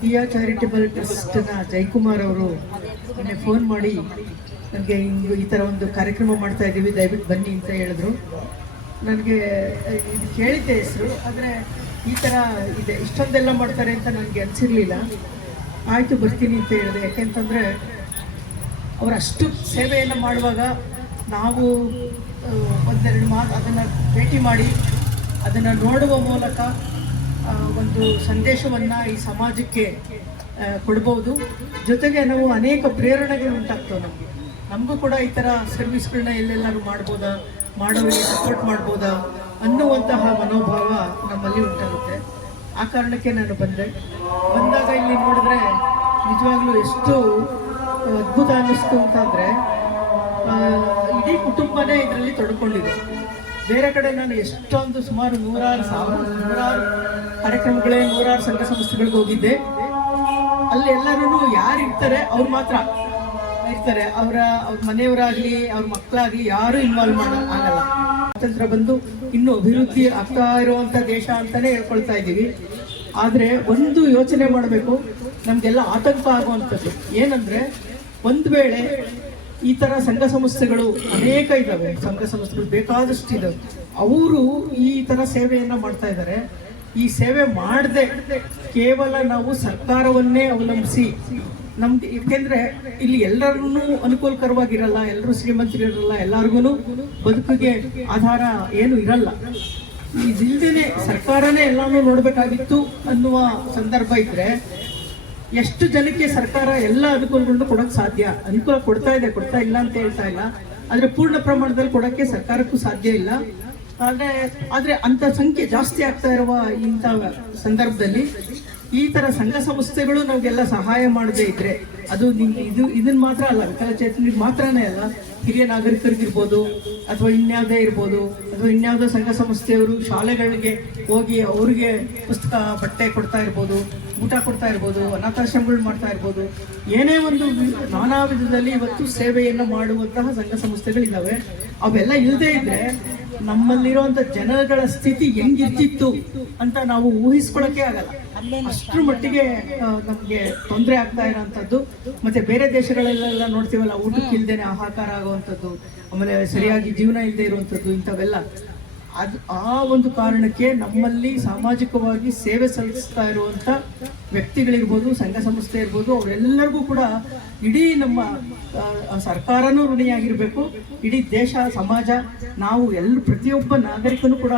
Diya charitable ಟ್ರಸ್ಟ್ನ ಜಯಕುಮಾರ್ ಅವರು ನನಗೆ ಫೋನ್ ಮಾಡಿ, ನನಗೆ ಹಿಂಗೆ ಈ ಥರ ಒಂದು ಕಾರ್ಯಕ್ರಮ ಮಾಡ್ತಾ ಇದ್ದೀವಿ ದಯವಿಟ್ಟು ಬನ್ನಿ ಅಂತ ಹೇಳಿದ್ರು. ನನಗೆ ಇದು ಕೇಳಿದ್ದೆ ಹೆಸರು, ಆದರೆ ಈ ಥರ ಇದೆ, ಇಷ್ಟೊಂದೆಲ್ಲ ಮಾಡ್ತಾರೆ ಅಂತ ನನಗೆ ಅನಿಸಿರಲಿಲ್ಲ. ಆಯಿತು, ಬರ್ತೀನಿ ಅಂತ ಹೇಳಿದೆ. ಯಾಕೆಂತಂದರೆ ಅವರು ಅಷ್ಟು ಸೇವೆಯನ್ನು ಮಾಡುವಾಗ ನಾವು ಒಂದೆರಡು ಮಾತು ಅದನ್ನು ಭೇಟಿ ಮಾಡಿ, ಅದನ್ನು ನೋಡುವ ಮೂಲಕ ಒಂದು ಸಂದೇಶವನ್ನು ಈ ಸಮಾಜಕ್ಕೆ ಕೊಡ್ಬೋದು. ಜೊತೆಗೆ ನಾವು ಅನೇಕ ಪ್ರೇರಣೆಗಳು ಉಂಟಾಗ್ತವೆ ನಮಗೆ. ನಮಗೂ ಕೂಡ ಈ ಥರ ಸರ್ವಿಸ್ಗಳನ್ನ ಎಲ್ಲೆಲ್ಲರೂ ಮಾಡ್ಬೋದಾ, ಮಾಡೋರಿಗೆ ಸಪೋರ್ಟ್ ಮಾಡ್ಬೋದಾ ಅನ್ನುವಂತಹ ಮನೋಭಾವ ನಮ್ಮಲ್ಲಿ ಉಂಟಾಗುತ್ತೆ. ಆ ಕಾರಣಕ್ಕೆ ನಾನು ಬಂದೆ. ಬಂದಾಗ ಇಲ್ಲಿ ನೋಡಿದ್ರೆ ನಿಜವಾಗ್ಲೂ ಎಷ್ಟು ಅದ್ಭುತ ಅನ್ನಿಸ್ತು ಅಂತಂದರೆ ಇಡೀ ಕುಟುಂಬನೇ ಇದರಲ್ಲಿ ತೊಡ್ಕೊಂಡಿದೆ. ಬೇರೆ ಕಡೆ ನಾನು ಎಷ್ಟೊಂದು ಸುಮಾರು ನೂರಾರು, ಸಾವಿರ, ನೂರಾರು ಕಾರ್ಯಕ್ರಮಗಳೇ, ನೂರಾರು ಸಂಘ ಸಂಸ್ಥೆಗಳಿಗೆ ಹೋಗಿದ್ದೆ. ಅಲ್ಲಿ ಎಲ್ಲರೂ ಯಾರು ಇರ್ತಾರೆ, ಅವ್ರು ಮಾತ್ರ ಇರ್ತಾರೆ. ಅವರ, ಅವ್ರ ಮನೆಯವರಾಗ್ಲಿ, ಅವ್ರ ಮಕ್ಕಳಾಗ್ಲಿ ಯಾರು ಇನ್ವಾಲ್ವ್ ಮಾಡ ಆಗಲ್ಲ. ಸ್ವಾತಂತ್ರ್ಯ ಬಂದು ಇನ್ನು ಅಭಿವೃದ್ಧಿ ಆಗ್ತಾ ಇರುವಂತ ದೇಶ ಅಂತಾನೆ ಹೇಳ್ಕೊಳ್ತಾ ಇದ್ದೀವಿ. ಆದ್ರೆ ಒಂದು ಯೋಚನೆ ಮಾಡಬೇಕು, ನಮ್ಗೆಲ್ಲ ಆತಂಕ ಆಗುವಂಥದ್ದು. ಏನಂದ್ರೆ, ಒಂದು ವೇಳೆ ಈ ತರ ಸಂಘ ಸಂಸ್ಥೆಗಳು ಅನೇಕ ಇದ್ದಾವೆ ಸಂಘ ಸಂಸ್ಥೆಗಳು ಬೇಕಾದಷ್ಟು ಇದಾವೆ. ಅವರು ಈ ತರ ಸೇವೆಯನ್ನ ಮಾಡ್ತಾ ಇದ್ದಾರೆ. ಈ ಸೇವೆ ಮಾಡದೆ ಕೇವಲ ನಾವು ಸರ್ಕಾರವನ್ನೇ ಅವಲಂಬಿಸಿ ನಮ್ಗೆ ಯಾಕೆಂದ್ರೆ ಇಲ್ಲಿ ಎಲ್ಲರನ್ನೂ ಅನುಕೂಲಕರವಾಗಿರಲ್ಲ, ಎಲ್ಲರೂ ಶ್ರೀಮಂತರಿರಲ್ಲ ಎಲ್ಲರಿಗೂ ಬದುಕಿಗೆ ಆಧಾರ ಏನು ಇರಲ್ಲ. ಇದಿಲ್ದೇನೆ ಸರ್ಕಾರನೇ ಎಲ್ಲಾನು ನೋಡಬೇಕಾಗಿತ್ತು ಅನ್ನುವ ಸಂದರ್ಭ ಇದ್ರೆ ಎಷ್ಟು ಜನಕ್ಕೆ ಸರ್ಕಾರ ಎಲ್ಲ ಅನುಕೂಲಗಳನ್ನು ಕೊಡಕ್ ಸಾಧ್ಯ? ಅನುಕೂಲ ಕೊಡ್ತಾ ಇದೆ, ಕೊಡ್ತಾ ಇಲ್ಲ ಅಂತ ಹೇಳ್ತಾ ಇಲ್ಲ. ಆದ್ರೆ ಪೂರ್ಣ ಪ್ರಮಾಣದಲ್ಲಿ ಕೊಡಕ್ಕೆ ಸರ್ಕಾರಕ್ಕೂ ಸಾಧ್ಯ ಇಲ್ಲ. ಆದ್ರೆ ಆದ್ರೆ ಅಂತ ಸಂಖ್ಯೆ ಜಾಸ್ತಿ ಆಗ್ತಾ ಇರುವ ಇಂಥ ಸಂದರ್ಭದಲ್ಲಿ ಈ ತರ ಸಂಘ ಸಂಸ್ಥೆಗಳು ನಮಗೆಲ್ಲ ಸಹಾಯ ಮಾಡದೇ ಇದ್ರೆ, ಅದು ನಿಮ್ಗೆ ಇದು ಇದನ್ನ ಮಾತ್ರ ಅಲ್ಲ ವಿಕಲಚೇತನಿಗೆ ಮಾತ್ರನೇ ಅಲ್ಲ ಹಿರಿಯ ನಾಗರಿಕರಿಗಿರ್ಬೋದು ಅಥವಾ ಇನ್ಯಾವುದೇ ಇರ್ಬೋದು, ಅಥವಾ ಇನ್ಯಾವುದೇ ಸಂಘ ಸಂಸ್ಥೆಯವರು ಶಾಲೆಗಳಿಗೆ ಹೋಗಿ ಅವರಿಗೆ ಪುಸ್ತಕ ಬಟ್ಟೆ ಕೊಡ್ತಾ ಇರ್ಬೋದು, ಊಟ ಕೊಡ್ತಾ ಇರ್ಬೋದು, ಅನಾಥಾಶ್ರಮಗಳು ಮಾಡ್ತಾ ಇರ್ಬೋದು, ಏನೇ ಒಂದು ನಾನಾ ವಿಧದಲ್ಲಿ ಇವತ್ತು ಸೇವೆಯನ್ನು ಮಾಡುವಂತಹ ಸಂಘ ಸಂಸ್ಥೆಗಳಿದ್ದಾವೆ ಅವೆಲ್ಲ ಇಲ್ಲದೇ ಇದ್ರೆ ನಮ್ಮಲ್ಲಿರುವಂತ ಜನಗಳ ಸ್ಥಿತಿ ಹೆಂಗಿರ್ತಿತ್ತು ಅಂತ ನಾವು ಊಹಿಸ್ಕೊಳಕ್ಕೆ ಆಗಲ್ಲ. ಅಷ್ಟ್ರ ಮಟ್ಟಿಗೆ ನಮ್ಗೆ ತೊಂದರೆ ಆಗ್ತಾ ಇರೋಂಥದ್ದು. ಮತ್ತೆ ಬೇರೆ ದೇಶಗಳಲ್ಲೆಲ್ಲ ನೋಡ್ತೀವಲ್ಲ ಊಟಕ್ಕೆ ಇಲ್ದೇನೆ ಆಹಾಕಾರ ಆಗುವಂಥದ್ದು, ಆಮೇಲೆ ಸರಿಯಾಗಿ ಜೀವನ ಇಲ್ಲದೆ ಇರುವಂಥದ್ದು ಇಂಥವೆಲ್ಲ. ಅದು ಆ ಒಂದು ಕಾರಣಕ್ಕೆ ನಮ್ಮಲ್ಲಿ ಸಾಮಾಜಿಕವಾಗಿ ಸೇವೆ ಸಲ್ಲಿಸ್ತಾ ಇರುವಂತ ವ್ಯಕ್ತಿಗಳಿರ್ಬೋದು, ಸಂಘ ಸಂಸ್ಥೆ ಇರ್ಬೋದು, ಅವರೆಲ್ಲರಿಗೂ ಕೂಡ ಇಡೀ ನಮ್ಮ ಸರ್ಕಾರನೂ ಋಣಿಯಾಗಿರ್ಬೇಕು. ಇಡೀ ದೇಶ, ಸಮಾಜ, ನಾವು ಎಲ್ಲ, ಪ್ರತಿಯೊಬ್ಬ ನಾಗರಿಕನು ಕೂಡ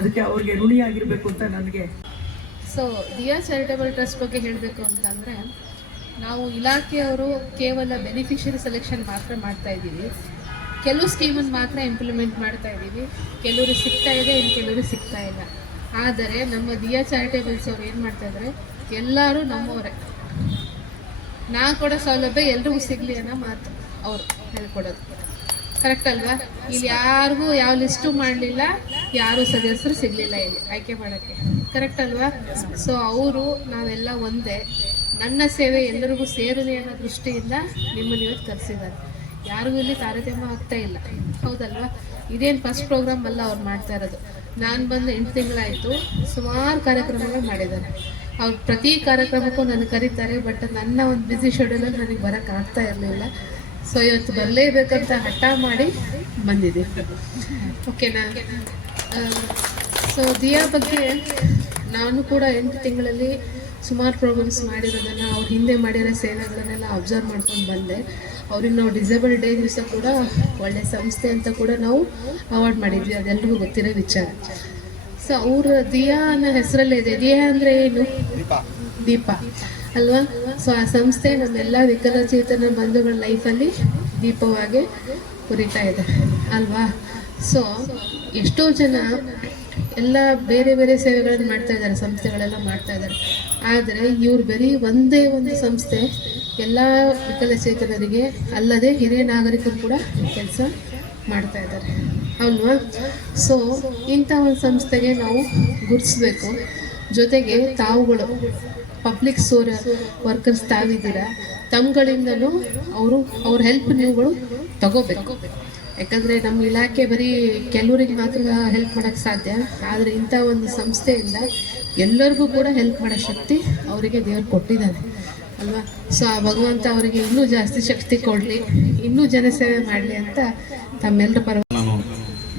ಅದಕ್ಕೆ ಅವ್ರಿಗೆ ಋಣಿಯಾಗಿರ್ಬೇಕು ಅಂತ ನನಗೆ. ಸೊ ದಿಯಾ ಚಾರಿಟೇಬಲ್ ಟ್ರಸ್ಟ್ ಬಗ್ಗೆ ಹೇಳಬೇಕು ಅಂತಂದರೆ, ನಾವು ಇಲಾಖೆಯವರು ಕೇವಲ ಬೆನಿಫಿಷರಿ ಸೆಲೆಕ್ಷನ್ ಮಾತ್ರ ಮಾಡ್ತಾ ಇದ್ದೀವಿ. ಕೆಲವು ಸ್ಕೀಮನ್ನು ಮಾತ್ರ ಇಂಪ್ಲಿಮೆಂಟ್ ಮಾಡ್ತಾ ಇದ್ದೀವಿ. ಕೆಲವರು ಸಿಗ್ತಾ ಇದೆ, ಇನ್ನು ಕೆಲವರು ಸಿಗ್ತಾ ಇಲ್ಲ. ಆದರೆ ನಮ್ಮ ದಿಯಾ ಚಾರಿಟೇಬಲ್ಸ್ ಅವ್ರು ಏನು ಮಾಡ್ತಾ ಇದ್ದಾರೆ ಎಲ್ಲರೂ ನಮ್ಮವರೇ. ನಾ ಕೊಡೋ ಸೌಲಭ್ಯ ಎಲ್ರಿಗೂ ಸಿಗಲಿ ಅನ್ನೋ ಮಾತು ಅವರು ಹೇಳ್ಕೊಡೋದು. ಕರೆಕ್ಟ್ ಅಲ್ವಾ? ಇಲ್ಲಿ ಯಾರಿಗೂ ಯಾವ ಲಿಸ್ಟು ಮಾಡಲಿಲ್ಲ, ಯಾರು ಸದಸ್ಯರು ಸಿಗಲಿಲ್ಲ ಇಲ್ಲಿ ಆಯ್ಕೆ ಮಾಡೋಕ್ಕೆ. ಕರೆಕ್ಟ್ ಅಲ್ವಾ? ಸೊ ಅವರು, ನಾವೆಲ್ಲ ಒಂದೇ. ನನ್ನ ಸೇವೆ ಎಲ್ಲರಿಗೂ ಸೇರಲಿ ಅನ್ನೋ ದೃಷ್ಟಿಯಿಂದ ನಿಮ್ಮನ್ನು ಇವತ್ತು ಕರೆಸಿದ್ದಾರೆ. ಯಾರಿಗೂ ಇಲ್ಲಿ ತಾರತಮ್ಯ ಆಗ್ತಾ ಇಲ್ಲ. ಹೌದಲ್ವಾ? ಇದೇನು ಫಸ್ಟ್ ಪ್ರೋಗ್ರಾಮ್ ಅಲ್ಲ ಅವ್ರು ಮಾಡ್ತಾ ಇರೋದು. ನಾನು ಬಂದು ಎಂಟು ತಿಂಗಳಾಯಿತು. ಸುಮಾರು ಕಾರ್ಯಕ್ರಮಗಳು ಮಾಡಿದ್ದಾರೆ. ಅವ್ರು ಪ್ರತಿ ಕಾರ್ಯಕ್ರಮಕ್ಕೂ ನನಗೆ ಕರೀತಾರೆ ಬಟ್ ನನ್ನ ಒಂದು ಬ್ಯುಸಿ ಶೆಡ್ಯೂಲಲ್ಲಿ ನನಗೆ ಬರೋಕ್ಕೆ ಆಗ್ತಾ ಇರಲಿಲ್ಲ. ಸೊ ಇವತ್ತು ಬರಲೇಬೇಕಂತ ಹಠ ಮಾಡಿ ಬಂದಿದೆ ಓಕೆನಾ ಸೊ ದಿಯಾ ಬಗ್ಗೆ ನಾನು ಕೂಡ ಎಂಟು ತಿಂಗಳಲ್ಲಿ ಸುಮಾರು ಪ್ರೋಗ್ರಾಮ್ಸ್ ಮಾಡಿರೋದನ್ನು ಅವ್ರು ಹಿಂದೆ ಮಾಡಿರೋ ಸೇನೆಗಳನ್ನೆಲ್ಲ ಅಬ್ಸರ್ವ್ ಮಾಡ್ಕೊಂಡು ಬಂದೆ. ಅವ್ರಿಗೆ ನಾವು ಡಿಸೇಬಲ್ ಡೇ ದಿವಸ ಕೂಡ ಒಳ್ಳೆ ಸಂಸ್ಥೆ ಅಂತ ಕೂಡ ನಾವು ಅವಾರ್ಡ್ ಮಾಡಿದ್ವಿ. ಅದೆಲ್ಲರಿಗೂ ಗೊತ್ತಿರೋ ವಿಚಾರ. ಸೊ ಅವ್ರ ದಿಯಾ ಅನ್ನೋ ಹೆಸರಲ್ಲೇ ಇದೆ. ದಿಯಾ ಅಂದರೆ ಏನು? ದೀಪ. ಅಲ್ವಾ? ಸೊ ಆ ಸಂಸ್ಥೆ ನಮ್ಮೆಲ್ಲ ವಿಕಲಚೇತನ ಬಂಧುಗಳ ಲೈಫಲ್ಲಿ ದೀಪವಾಗಿ ಕುರಿತಾ ಇದೆ. ಅಲ್ವಾ? ಸೊ ಎಷ್ಟೋ ಜನ ಎಲ್ಲ ಬೇರೆ ಬೇರೆ ಸೇವೆಗಳನ್ನು ಮಾಡ್ತಾ ಇದ್ದಾರೆ ಸಂಸ್ಥೆಗಳೆಲ್ಲ ಮಾಡ್ತಾ ಇದ್ದಾರೆ. ಆದರೆ ಇವ್ರು ಬರೀ ಒಂದೇ ಒಂದು ಸಂಸ್ಥೆ ಎಲ್ಲ ವಿಕಲಚೇತನರಿಗೆ ಅಲ್ಲದೆ ಹಿರಿಯ ನಾಗರಿಕರು ಕೂಡ ಕೆಲಸ ಮಾಡ್ತಾ ಇದ್ದಾರೆ. ಅಲ್ವಾ? ಸೊ ಇಂಥ ಒಂದು ಸಂಸ್ಥೆಗೆ ನಾವು ಗುರುತಿಸ್ಬೇಕು. ಜೊತೆಗೆ ತಾವುಗಳು ಪಬ್ಲಿಕ್ ಸೋರ ವರ್ಕರ್ಸ್ ತಾವಿದ್ದೀರಾ, ತಮ್ಗಳಿಂದಲೂ ಅವರು, ಅವ್ರ ಹೆಲ್ಪ್ ನೀವುಗಳು ತಗೋಬೇಕು. ಯಾಕಂದರೆ ನಮ್ಮ ಇಲಾಖೆ ಬರೀ ಕೆಲವರಿಗೆ ಮಾತ್ರ ಹೆಲ್ಪ್ ಮಾಡೋಕ್ಕೆ ಸಾಧ್ಯ. ಆದರೆ ಇಂಥ ಒಂದು ಸಂಸ್ಥೆಯಿಂದ ಎಲ್ಲರಿಗೂ ಕೂಡ ಹೆಲ್ಪ್ ಮಾಡೋ ಶಕ್ತಿ ಅವರಿಗೆ ದೇವರು ಕೊಟ್ಟಿದ್ದಾನೆ ಅಲ್ವಾ? ಸೊ ಆ ಭಗವಂತ ಅವರಿಗೆ ಇನ್ನೂ ಜಾಸ್ತಿ ಶಕ್ತಿ ಕೊಡಲಿ, ಇನ್ನೂ ಜನಸೇವೆ ಮಾಡಲಿ ಅಂತ ತಮ್ಮೆಲ್ಲರ ಪರ ನಾನು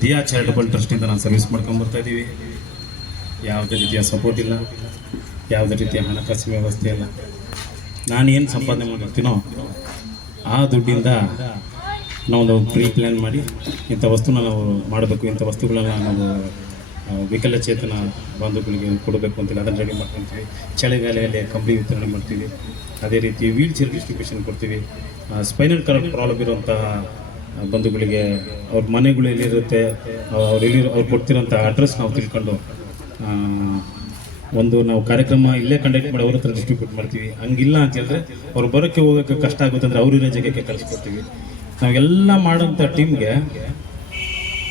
ದಿಯಾ ಚಾರಿಟಬಲ್ ಟ್ರಸ್ಟಿಂದ ನಾನು ಸರ್ವಿಸ್ ಮಾಡ್ಕೊಂಡು ಇದ್ದೀವಿ ಯಾವುದೇ ರೀತಿಯ ಸಪೋರ್ಟ್ ಇಲ್ಲ, ಯಾವುದೇ ರೀತಿಯ ಹಣಕಾಸಿನ ವ್ಯವಸ್ಥೆ ಇಲ್ಲ. ನಾನು ಏನು ಸಂಪಾದನೆ ಮಾಡಿರ್ತೀನೋ, ಆ ದುಡ್ಡಿಂದ ನಾವೊಂದು ಪ್ರೀ ಪ್ಲ್ಯಾನ್ ಮಾಡಿ ಇಂಥ ವಸ್ತುನ ನಾವು ಮಾಡಬೇಕು, ಇಂಥ ವಸ್ತುಗಳನ್ನ ನಾವು ವಿಕಲಚೇತನ ಬಂಧುಗಳಿಗೆ ಕೊಡಬೇಕು ಅಂತೇಳಿ ಅದನ್ನು ರೆಡಿ ಮಾಡ್ಕೊತೀವಿ ಚಳಿಗಾಲೆಯಲ್ಲಿ ಕಂಬಳಿ ವಿತರಣೆ ಮಾಡ್ತೀವಿ. ಅದೇ ರೀತಿ ವೀಲ್ ಚೇರ್ ಡಿಸ್ಟ್ರಿಬ್ಯೂಷನ್ ಕೊಡ್ತೀವಿ. ಸ್ಪೈನಲ್ ಕರೆಕ್ಟ್ ಪ್ರಾಬ್ಲಮ್ ಇರುವಂತಹ ಬಂಧುಗಳಿಗೆ ಅವ್ರ ಮನೆಗಳು ಎಲ್ಲಿರುತ್ತೆ ಅವ್ರು ಎಲ್ಲಿರೋ ಅವ್ರು ಕೊಡ್ತಿರೋಂಥ ಅಡ್ರೆಸ್ ನಾವು ತಿಳ್ಕೊಂಡು ಒಂದು ನಾವು ಕಾರ್ಯಕ್ರಮ ಇಲ್ಲೇ ಕಂಡಕ್ಟ್ ಮಾಡಿ ಅವ್ರ ಹತ್ರ ಡಿಸ್ಟ್ರಿಬ್ಯೂಟ್ ಮಾಡ್ತೀವಿ. ಹಂಗಿಲ್ಲ ಅಂತ ಹೇಳಿದ್ರೆ ಅವ್ರು ಬರೋಕ್ಕೆ ಹೋಗೋಕ್ಕೆ ಕಷ್ಟ ಆಗುತ್ತೆ ಅಂದರೆ ಅವರಿರೋ ಜಾಗಕ್ಕೆ ಕಳಿಸ್ಕೊಡ್ತೀವಿ. ನಾವೆಲ್ಲ ಮಾಡೋಂಥ ಟೀಮ್ಗೆ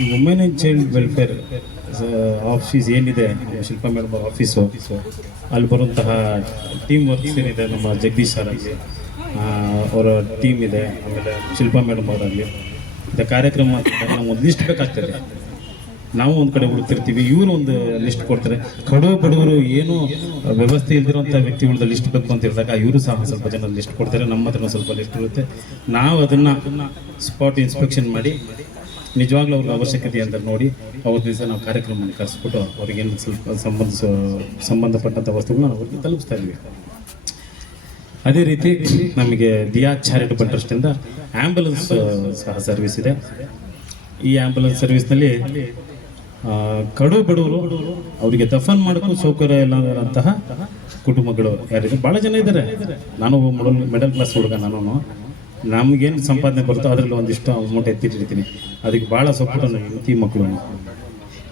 ಈ women and child welfare office ಏನಿದೆ? ಶಿಲ್ಪಾ ಮೇಡಮ್ ಅವ್ರ ಆಫೀಸು ಅಲ್ಲಿ ಬರುವಂತಹ ಟೀಮ್ ವರ್ಕ್ಸ್ ಏನಿದೆ ನಮ್ಮ ಜಗದೀಶ್ ಸರ್ ಅಲ್ಲಿ. ಅವರ ಟೀಮ್ ಇದೆ, ಆಮೇಲೆ ಶಿಲ್ಪಾ ಮೇಡಮ್ ಅವರಲ್ಲಿ. ಇಂಥ ಕಾರ್ಯಕ್ರಮ ನಾವು ಒಂದು ಲಿಸ್ಟ್ ಬೇಕಾಗ್ತದೆ. ನಾವು ಒಂದು ಕಡೆ ಹುಡುಕ್ತಿರ್ತೀವಿ, ಇವರು ಒಂದು ಲಿಸ್ಟ್ ಕೊಡ್ತಾರೆ. ಕಡು ಬಡವರು ಏನು ವ್ಯವಸ್ಥೆ ಇಲ್ದಿರೋಂಥ ವ್ಯಕ್ತಿಗಳ ಲಿಸ್ಟ್ ಬೇಕು ಅಂತ ಇರಿದಾಗ, ಇವರು ಸಹ ಸ್ವಲ್ಪ ಜನ ಲಿಸ್ಟ್ ಕೊಡ್ತಾರೆ. ನಮ್ಮ ಹತ್ರ ಸ್ವಲ್ಪ ಲಿಸ್ಟ್ ಇರುತ್ತೆ. ನಾವು ಅದನ್ನು ಸ್ಪಾಟ್ ಇನ್ಸ್ಪೆಕ್ಷನ್ ಮಾಡಿ ನಿಜವಾಗ್ಲೂ ಅವ್ರಿಗೆ ಅವಶ್ಯಕತೆ ಅಂತ ನೋಡಿ ಅವ್ರ ದಿವಸ ನಾವು ಕಾರ್ಯಕ್ರಮವನ್ನು ಕರೆಸ್ಬಿಟ್ಟು ಅವ್ರಿಗೇನು ಸ್ವಲ್ಪ ಸಂಬಂಧ ಸಂಬಂಧಪಟ್ಟಂಥ ವಸ್ತುಗಳನ್ನ ಅವ್ರಿಗೆ ತಲುಪಿಸ್ತಾ ಇದ್ವಿ. ಅದೇ ರೀತಿ ನಮಗೆ ದಿಯಾ ಚಾರಿಟಬಲ್ ಟ್ರಸ್ಟಿಂದ ಆ್ಯಂಬುಲೆನ್ಸ್ ಸಹ ಸರ್ವಿಸ್ ಇದೆ. ಈ ಆ್ಯಂಬುಲೆನ್ಸ್ ಸರ್ವಿಸ್ನಲ್ಲಿ ಕಡು ಬಡವರು ಅವರಿಗೆ ದಫನ್ ಮಾಡೋಕ್ಕೂ ಸೌಕರ್ಯ ಇಲ್ಲ ಅಂತಹ ಕುಟುಂಬಗಳು ಯಾರಿದೆ ಭಾಳ ಜನ ಇದ್ದಾರೆ. ನಾನು ಮೊಡಲ್ ಮಿಡಲ್ ಕ್ಲಾಸ್ ಹುಡುಗ ನಾನು ನಮಗೇನು ಸಂಪಾದನೆ ಬರುತ್ತೋ ಅದರಲ್ಲಿ ಒಂದಿಷ್ಟು ಅಮೌಂಟ್ ಎತ್ತಿಟ್ಟಿರ್ತೀನಿ. ಅದಕ್ಕೆ ಭಾಳ ಸಪೋರ್ಟ್ ನನ್ನ ಹೆಂಡತಿ ಮಕ್ಕಳು.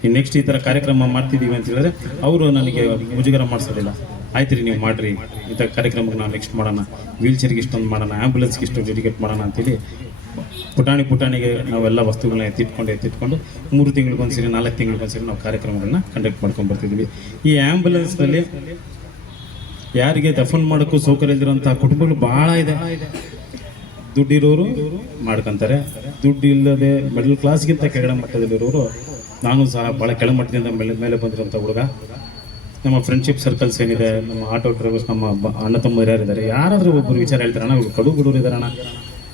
ಈ ನೆಕ್ಸ್ಟ್ ಈ ಥರ ಕಾರ್ಯಕ್ರಮ ಮಾಡ್ತಿದ್ದೀವಿ ಅಂತ ಹೇಳಿದ್ರೆ ಅವರು ನನಗೆ ಮುಜುಗರ ಮಾಡಿಸೋದಿಲ್ಲ. ಆಯ್ತು ರೀ ನೀವು ಮಾಡಿರಿ. ಇಂಥ ಕಾರ್ಯಕ್ರಮಕ್ಕೆ ನಾವು ನೆಕ್ಸ್ಟ್ ಮಾಡೋಣ. ವೀಲ್ ಚೇರ್ಗೆ ಇಷ್ಟೊಂದು ಮಾಡೋಣ. ಆ್ಯಂಬುಲೆನ್ಸ್ಗೆ ಇಷ್ಟು ಡೆಡಿಕೇಟ್ ಮಾಡೋಣ ಅಂತೇಳಿ ಪುಟಾಣಿ ಪುಟಾಣಿಗೆ ನಾವೆಲ್ಲ ವಸ್ತುಗಳನ್ನ ಎತ್ತಿಟ್ಕೊಂಡು ಎತ್ತಿಟ್ಕೊಂಡು ಮೂರು ತಿಂಗಳಿಗೊಂದ್ಸರಿ, ನಾಲ್ಕು ತಿಂಗಳಿಗೊಂದ್ಸರಿ ನಾವು ಕಾರ್ಯಕ್ರಮಗಳನ್ನ ಕಂಡಕ್ಟ್ ಮಾಡ್ಕೊಂಡು ಬರ್ತಿದ್ವಿ ಈ ಆ್ಯಂಬುಲೆನ್ಸ್ನಲ್ಲಿ ಯಾರಿಗೆ ದಫನ್ ಮಾಡೋಕ್ಕೂ ಸೌಕರ್ಯ ಇದ್ದಿರೋಂಥ ಕುಟುಂಬಗಳು ಭಾಳ ಇದೆ. ದುಡ್ಡಿರೋರು ಮಾಡ್ಕೊಂತಾರೆ. ದುಡ್ಡು ಇಲ್ಲದೆ ಮಿಡಲ್ ಕ್ಲಾಸ್ಗಿಂತ ಕೆಳಗಡೆ ಮಟ್ಟದಲ್ಲಿರೋರು, ನಾನು ಸಹ ಭಾಳ ಕೆಳಮಟ್ಟದಿಂದ ಮೇಲೆ ಮೇಲೆ ಬಂದಿರೋಂಥ ಹುಡುಗ. ನಮ್ಮ ಫ್ರೆಂಡ್ಶಿಪ್ ಸರ್ಕಲ್ಸ್ ಏನಿದೆ, ನಮ್ಮ ಆಟೋ ಡ್ರೈವರ್ಸ್ ನಮ್ಮ ಅಣ್ಣ ತಮ್ಮರು ಯಾರಿದ್ದಾರೆ, ಯಾರಾದರೂ ಒಬ್ಬರು ವಿಚಾರ ಹೇಳ್ತಾರೆ, ಅಣ್ಣ, ಇವ್ರು ಕಡು ಬಡವರು ಇದ್ದಾರಣ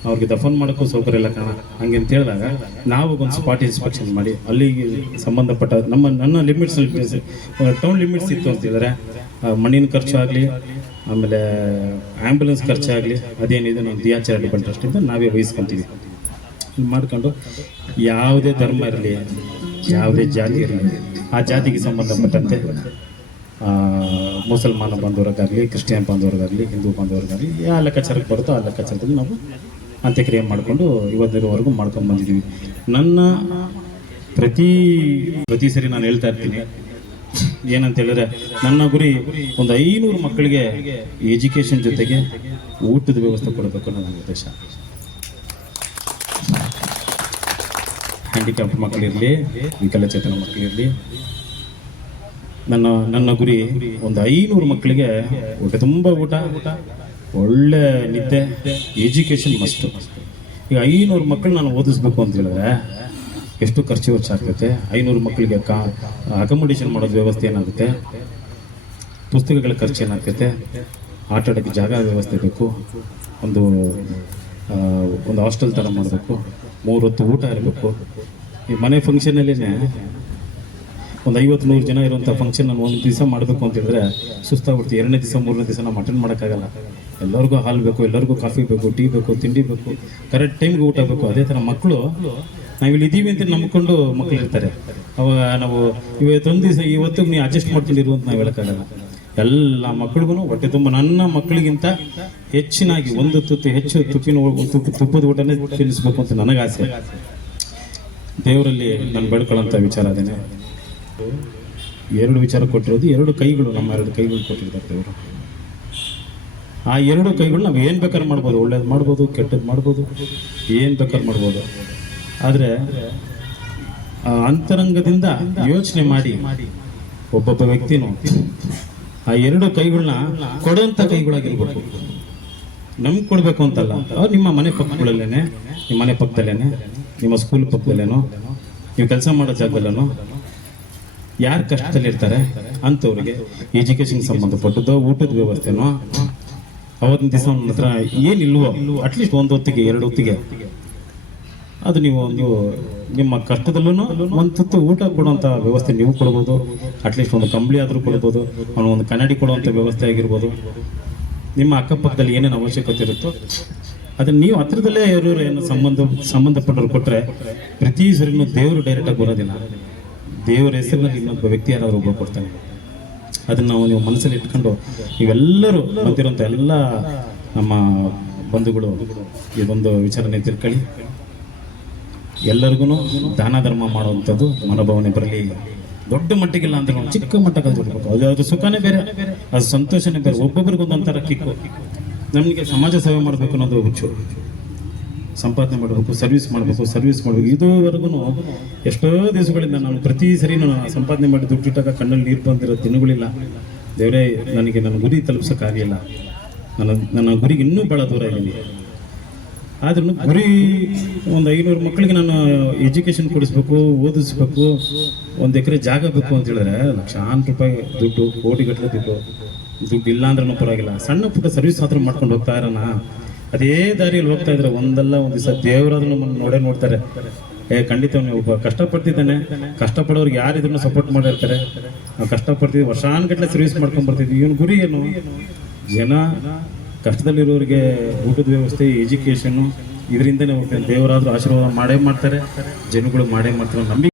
ಅವ್ರಿಗೆ ದಫನ್ ಮಾಡೋಕ್ಕೂ ಸೌಕರ್ಯ ಇಲ್ಲ ಕಣ ಹಂಗೆ ಅಂತ ಹೇಳಿದಾಗ ನಾವು ಒಂದು ಸ್ಪಾಟ್ ಇನ್ಸ್ಪೆಕ್ಷನ್ ಮಾಡಿ ಅಲ್ಲಿಗೆ ಸಂಬಂಧಪಟ್ಟ ನಮ್ಮ, ನನ್ನ ಲಿಮಿಟ್ಸ್ ಟೌನ್ ಲಿಮಿಟ್ಸ್ ಇತ್ತು ಅಂತಿದ್ದಾರೆ. ಮಣ್ಣಿನ ಖರ್ಚು ಆಗಲಿ ಆಮೇಲೆ ಆ್ಯಂಬುಲೆನ್ಸ್ ಖರ್ಚಾಗಲಿ ಅದೇನಿದೆ ನಾವು ದಿಯಾ ಚಾರಿಟಬಲ್ ಟ್ರಸ್ಟಿಂದ ನಾವೇ ವಹಿಸ್ಕೊಂತೀವಿ. ಮಾಡ್ಕೊಂಡು ಯಾವುದೇ ಧರ್ಮ ಇರಲಿ, ಯಾವುದೇ ಜಾತಿ ಇರಲಿ, ಆ ಜಾತಿಗೆ ಸಂಬಂಧಪಟ್ಟಂತೆ ಮುಸಲ್ಮಾನ ಬಾಂಧವರಿಗಾಗಲಿ ಕ್ರಿಶ್ಚಿಯನ್ ಬಾಂಧವರಿಗಾಗಲಿ ಹಿಂದೂ ಬಾಂಧವರಿಗಾಗಲಿ ಯಾವ ಲೆಕ್ಕಾಚಾರಕ್ಕೆ ಬರುತ್ತೋ ಆ ಲೆಕ್ಕಾಚಾರದಲ್ಲಿ ನಾವು ಅಂತ್ಯಕ್ರಿಯೆ ಮಾಡಿಕೊಂಡು ಇವತ್ತಿನವರೆಗೂ ಮಾಡ್ಕೊಂಡು ಬಂದಿದ್ದೀವಿ. ನನ್ನ ಪ್ರತಿ ಪ್ರತಿ ಸರಿ ನಾನು ಹೇಳ್ತಾ ಇರ್ತೀನಿ ಏನಂತ ಹೇಳಿದ್ರೆ, ನನ್ನ ಗುರಿ ಒಂದು ಐನೂರು ಮಕ್ಕಳಿಗೆ ಎಜುಕೇಶನ್ ಜೊತೆಗೆ ಊಟದ ವ್ಯವಸ್ಥೆ ಕೊಡಬೇಕು ಅನ್ನೋ ನನ್ನ ಉದ್ದೇಶ. ಹ್ಯಾಂಡಿಕ್ಯಾಪ್ ಮಕ್ಕಳಿರಲಿ ವಿಕಲಚೇತನ ಮಕ್ಕಳಿರಲಿ ನನ್ನ ನನ್ನ ಗುರಿ ಒಂದು ಐನೂರು ಮಕ್ಕಳಿಗೆ ಊಟ, ತುಂಬ ಊಟ, ಒಳ್ಳೆ ನಿದ್ದೆ, ಎಜುಕೇಷನ್ ಮಸ್ಟು. ಈಗ ಐನೂರು ಮಕ್ಕಳು ನಾನು ಓದಿಸ್ಬೇಕು ಅಂತ ಹೇಳಿದ್ರೆ ಎಷ್ಟು ಖರ್ಚು ವೆಚ್ಚ ಆಗ್ತೈತೆ ಐನೂರು ಮಕ್ಕಳಿಗೆ ಕಾ ಅಕಮಡೇಷನ್ ಮಾಡೋದು ವ್ಯವಸ್ಥೆ ಏನಾಗುತ್ತೆ? ಪುಸ್ತಕಗಳ ಖರ್ಚು ಏನಾಗ್ತೈತೆ? ಆಟ ಆಡೋಕ್ಕೆ ಜಾಗ ವ್ಯವಸ್ಥೆ ಬೇಕು. ಒಂದು ಒಂದು ಹಾಸ್ಟೆಲ್ ಥರ ಮಾಡಬೇಕು. ಮೂರು ಹೊತ್ತು ಊಟ ಇರಬೇಕು. ಈ ಮನೆ ಫಂಕ್ಷನಲ್ಲೇ ಒಂದು ಐವತ್ತು ನೂರು ಜನ ಇರುವಂಥ ಫಂಕ್ಷನ್ ನಾನು ಒಂದು ದಿವಸ ಮಾಡಬೇಕು ಅಂತಂದರೆ ಸುಸ್ತಾಗ್ಬಿಡ್ತೀವಿ ಎರಡನೇ ದಿವಸ, ಮೂರನೇ ದಿವಸ ನಾವು ಅಟೆಂಡ್ ಮಾಡೋಕ್ಕಾಗಲ್ಲ. ಎಲ್ಲರಿಗೂ ಹಾಲು ಬೇಕು, ಎಲ್ಲರಿಗೂ ಕಾಫಿ ಬೇಕು, ಟೀ ಬೇಕು, ತಿಂಡಿ ಬೇಕು. ಕರೆಕ್ಟ್ ಟೈಮ್ಗೆ ಊಟ ಬೇಕು. ಅದೇ ಥರ ಮಕ್ಕಳು ನಾವಿಲ್ಲಿ ಇದ್ದೀವಿ ಅಂತ ನಂಬ್ಕೊಂಡು ಮಕ್ಕಳು ಇರ್ತಾರೆ ಅವಾಗ ನಾವು ಇವತ್ತೊಂದು ದಿವಸ ಇವತ್ತು ನೀವು ಅಡ್ಜಸ್ಟ್ ಮಾಡ್ಕೊಂಡಿರು ಅಂತ ನಾವು ಹೇಳೋಕ್ಕಾಗಲ್ಲ. ಎಲ್ಲ ಮಕ್ಕಳಿಗೂ ಹೊಟ್ಟೆ ತುಂಬ. ನನ್ನ ಮಕ್ಕಳಿಗಿಂತ ಹೆಚ್ಚಿನಾಗಿ ಒಂದು ತುತ್ತು, ಹೆಚ್ಚು ತುಪ್ಪಿನ ತುಪ್ಪ, ತುಪ್ಪದ ಊಟನೇ ತಿನ್ನಿಸ್ಬೇಕು ಅಂತ ನನಗೆ ಆಸೆ ದೇವರಲ್ಲಿ ನಾನು ಬೆಳ್ಕೊಳ್ಳೋಂಥ ವಿಚಾರ ಅದೇನೆ. ಎರಡು ವಿಚಾರ ಕೊಟ್ಟಿರೋದು, ಎರಡು ಕೈಗಳು, ನಮ್ಮ ಎರಡು ಕೈಗಳು ಕೊಟ್ಟಿರ್ತಾರೆ ದೇವರು. ಆ ಎರಡು ಕೈಗಳು ನಾವು ಏನು ಬೇಕಾದ್ರೆ ಮಾಡ್ಬೋದು. ಒಳ್ಳೇದು ಮಾಡ್ಬೋದು ಕೆಟ್ಟದ್ದು ಮಾಡ್ಬೋದು, ಏನು ಬೇಕಾದ್ರೆ ಮಾಡ್ಬೋದು. ಆದರೆ ಅಂತರಂಗದಿಂದ ಯೋಚನೆ ಮಾಡಿ ಒಬ್ಬೊಬ್ಬ ವ್ಯಕ್ತಿನೂ ಆ ಎರಡು ಕೈಗಳನ್ನ ಕೊಡುವಂಥ ಕೈಗಳಾಗಿರ್ಬೇಕು. ನಮ್ಗೆ ಕೊಡಬೇಕು ಅಂತಲ್ಲ. ನಿಮ್ಮ ಮನೆ ಪಕ್ಕಗಳಲ್ಲೇನೆ ನಿಮ್ಮ ಮನೆ ಪಕ್ಕದಲ್ಲೇನೆ, ನಿಮ್ಮ ಸ್ಕೂಲ್ ಪಕ್ಕದಲ್ಲೇನೋ, ನೀವು ಕೆಲಸ ಮಾಡೋ ಜಾಗದಲ್ಲೇನೋ, ಯಾರು ಕಷ್ಟದಲ್ಲಿರ್ತಾರೆ ಅಂಥವ್ರಿಗೆ ಎಜುಕೇಷನ್ ಸಂಬಂಧಪಟ್ಟದ್ದು, ಊಟದ ವ್ಯವಸ್ಥೆನೋ, ಅವತ್ತಿನ ದಿವಸ ಹತ್ರ ಏನಿಲ್ವೋ ಅಟ್ಲೀಸ್ಟ್ ಒಂದು ಹೊತ್ತಿಗೆ ಎರಡು ಹೊತ್ತಿಗೆ ಅದು ನೀವು ಒಂದು ನಿಮ್ಮ ಕಷ್ಟದಲ್ಲೂ ಒಂದು ತುತ್ತು ಊಟ ಕೊಡುವಂಥ ವ್ಯವಸ್ಥೆ ನೀವು ಕೊಡ್ಬೋದು. ಅಟ್ಲೀಸ್ಟ್ ಒಂದು ಕಂಬಳಿ ಆದರೂ ಕೊಡ್ಬೋದು. ಅವನು ಒಂದು ಕನ್ನಡಿ ಕೊಡುವಂಥ ವ್ಯವಸ್ಥೆ ಆಗಿರ್ಬೋದು. ನಿಮ್ಮ ಅಕ್ಕಪಕ್ಕದಲ್ಲಿ ಏನೇನು ಅವಶ್ಯಕತೆ ಇರುತ್ತೋ ಅದನ್ನು ನೀವು ಹತ್ರದಲ್ಲೇ ಇರೋರು ಏನು ಸಂಬಂಧ ಸಂಬಂಧಪಟ್ಟರು ಕೊಟ್ಟರೆ ಪ್ರತಿ ಸರಿನೂ ದೇವರು ಡೈರೆಕ್ಟಾಗಿ ಬರೋದಿಲ್ಲ. ದೇವರ ಹೆಸರಿನಲ್ಲಿ ಇನ್ನೊಬ್ಬ ವ್ಯಕ್ತಿ ಯಾರಾದರೂ ಒಬ್ಬ ಕೊಡ್ತಾನೆ ಅದನ್ನು ನಾವು ನೀವು ಮನಸ್ಸಲ್ಲಿ ಇಟ್ಕೊಂಡು ಇವೆಲ್ಲರೂ ಬಂದಿರೋಂಥ ಎಲ್ಲ ನಮ್ಮ ಬಂಧುಗಳು ಈ ಒಂದು ವಿಚಾರನೆ ತಿಳ್ಕೊಳ್ಳಿ. ಎಲ್ಲರಿಗೂ ದಾನ ಧರ್ಮ ಮಾಡುವಂಥದ್ದು ಮನೋಭಾವನೆ ಬರಲಿ. ದೊಡ್ಡ ಮಟ್ಟಿಗಿಲ್ಲ ಅಂತ ಚಿಕ್ಕ ಮಟ್ಟಕ್ಕೆ ಇರಬೇಕು ಅದು ಅದು ಸುಖನೇ ಬೇರೆ, ಅದು ಸಂತೋಷನೇ ಬೇರೆ. ಒಬ್ಬೊಬ್ಬರಿಗೆ ಒಂದೊಂಥರ ಕಿಕ್ಕು. ನಮಗೆ ಸಮಾಜ ಸೇವೆ ಮಾಡಬೇಕು ಅನ್ನೋದು ಹುಚ್ಚು. ಸಂಪಾದನೆ ಮಾಡಬೇಕು ಸರ್ವಿಸ್ ಮಾಡಬೇಕು ಸರ್ವಿಸ್ ಮಾಡಬೇಕು. ಇದುವರೆಗೂ ಎಷ್ಟೋ ದಿವಸಗಳಿಂದ ನಾನು ಪ್ರತಿ ಸರಿ ನಾನು ಸಂಪಾದನೆ ಮಾಡಿ ದುಡ್ಡಿಟ್ಟಾಗ ಕಣ್ಣಲ್ಲಿ ನೀರು ಬಂದಿರೋ ದಿನಗಳಿಲ್ಲ. ದೇವರೇ, ನನಗೆ ನನ್ನ ಗುರಿ ತಲುಪಿಸೋಕ್ಕಾಗಲಿಲ್ಲ ನನ್ನ ನನ್ನ ಗುರಿಗೆ ಇನ್ನೂ ಭಾಳ ದೂರ ಇದ್ದೀನಿ. ಆದ್ರೂ ಗುರಿ ಒಂದು ಐನೂರು ಮಕ್ಕಳಿಗೆ ನಾನು ಎಜುಕೇಷನ್ ಕೊಡಿಸ್ಬೇಕು, ಓದಿಸ್ಬೇಕು, ಒಂದು ಎಕರೆ ಜಾಗ ಬೇಕು ಅಂತ ಹೇಳಿದ್ರೆ ಲಕ್ಷಾಂತರ ರೂಪಾಯಿ ದುಡ್ಡು, ಕೋಟಿಗಟ್ಟಲೆ ದುಡ್ಡು. ದುಡ್ಡು ಇಲ್ಲ ಅಂದ್ರೂ ಪರವಾಗಿಲ್ಲ. ಸಣ್ಣ ಪುಟ್ಟ ಸರ್ವಿಸ್ ಮಾತ್ರ ಮಾಡ್ಕೊಂಡು ಹೋಗ್ತಾ ಇರೋಣ. ಅದೇ ದಾರಿಯಲ್ಲಿ ಹೋಗ್ತಾ ಇದ್ರೆ ಒಂದಲ್ಲ ಒಂದು ದಿವಸ ದೇವರಾದ್ರೂ ನಮ್ಮನ್ನು ನೋಡೇ ನೋಡ್ತಾರೆ. ಏ, ಖಂಡಿತ ಒಬ್ಬ ಕಷ್ಟಪಡ್ತಿದ್ದಾನೆ. ಕಷ್ಟಪಡೋರ್ಗೆ ಯಾರಿದ್ರು ಸಪೋರ್ಟ್ ಮಾಡಿರ್ತಾರೆ. ನಾವು ಕಷ್ಟಪಡ್ತೀವಿ ವರ್ಷಾನ್ಗಟ್ಲೆ ಸರ್ವಿಸ್ ಮಾಡ್ಕೊಂಡ್ ಬರ್ತಿದ್ವಿ. ಇವನ್ ಗುರಿ ಏನು? ಜನ ಕಷ್ಟದಲ್ಲಿರೋರಿಗೆ ಊಟದ ವ್ಯವಸ್ಥೆ ಎಜುಕೇಷನ್ನು ಇದರಿಂದನೇ ಹೋಗ್ತಾರೆ. ದೇವರಾದರೂ ಆಶೀರ್ವಾದ ಮಾಡೇ ಮಾಡ್ತಾರೆ. ಜನಗಳು ಮಾಡೇ ಮಾಡ್ತಾರೆ ನಂಬಿಕೆ